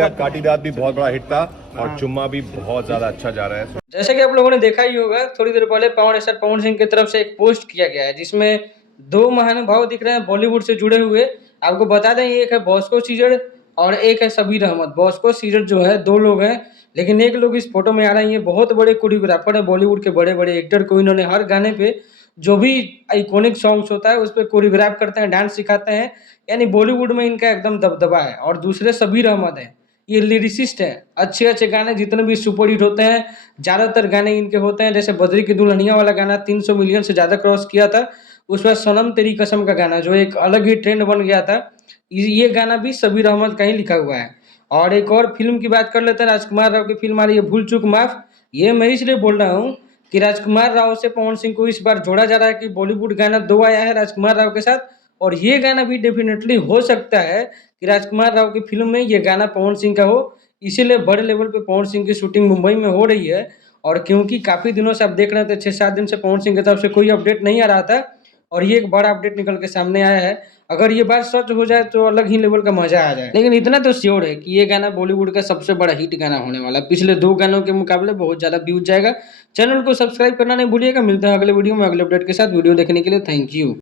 दिया, काटी रात भी बहुत बड़ा हिट था और चुम्मा भी बहुत ज्यादा अच्छा जा रहा है। जैसे कि आप लोगों ने देखा ही होगा, थोड़ी देर पहले पवन स्टार पवन सिंह की तरफ से एक पोस्ट किया गया है जिसमें दो महानुभाव दिख रहे हैं बॉलीवुड से जुड़े हुए। आपको बता दें, एक है बॉस्को सीजर और एक है सबीर अहमद। बॉस्को सीजर जो है दो लोग हैं, लेकिन एक लोग इस फोटो में आ रहे हैं। ये बहुत बड़े कोरियोग्राफर है, बॉलीवुड के बड़े बड़े एक्टर को इन्होंने हर गाने पे जो भी आइकॉनिक सॉन्ग्स होता है उस पर कोरियोग्राफ करते हैं, डांस सिखाते हैं। यानी बॉलीवुड में इनका एकदम दबदबा है। और दूसरे सबीर अहमद है, ये लिरिसिस्ट है। अच्छे अच्छे गाने जितने भी सुपर हिट होते हैं, ज़्यादातर गाने इनके होते हैं। जैसे बद्री की दुल्हनिया वाला गाना 300 मिलियन से ज़्यादा क्रॉस किया था। उस बाद सनम तेरी कसम का गाना जो एक अलग ही ट्रेंड बन गया था, ये गाना भी सबीर अहमद का ही लिखा हुआ है। और एक और फिल्म की बात कर लेते हैं, राजकुमार राव की फिल्म आ रही है भूल चूक माफ। ये मैं इसलिए बोल रहा हूँ कि राजकुमार राव से पवन सिंह को इस बार जोड़ा जा रहा है कि बॉलीवुड गाना दो आया है राजकुमार राव के साथ। और ये गाना भी डेफिनेटली हो सकता है कि राजकुमार राव की फिल्म में ये गाना पवन सिंह का हो। इसीलिए बड़े लेवल पे पवन सिंह की शूटिंग मुंबई में हो रही है। और क्योंकि काफ़ी दिनों से आप देख रहे थे, 6-7 दिन से पवन सिंह की तरफ से कोई अपडेट नहीं आ रहा था, और ये एक बड़ा अपडेट निकल के सामने आया है। अगर ये बात सच हो जाए तो अलग ही लेवल का मजा आ जाए। लेकिन इतना तो श्योर है कि ये गाना बॉलीवुड का सबसे बड़ा हिट गाना होने वाला है। पिछले 2 गानों के मुकाबले बहुत ज़्यादा व्यूज जाएगा। चैनल को सब्सक्राइब करना नहीं भूलिएगा। मिलते हैं अगले वीडियो में अगले अपडेट के साथ। वीडियो देखने के लिए थैंक यू।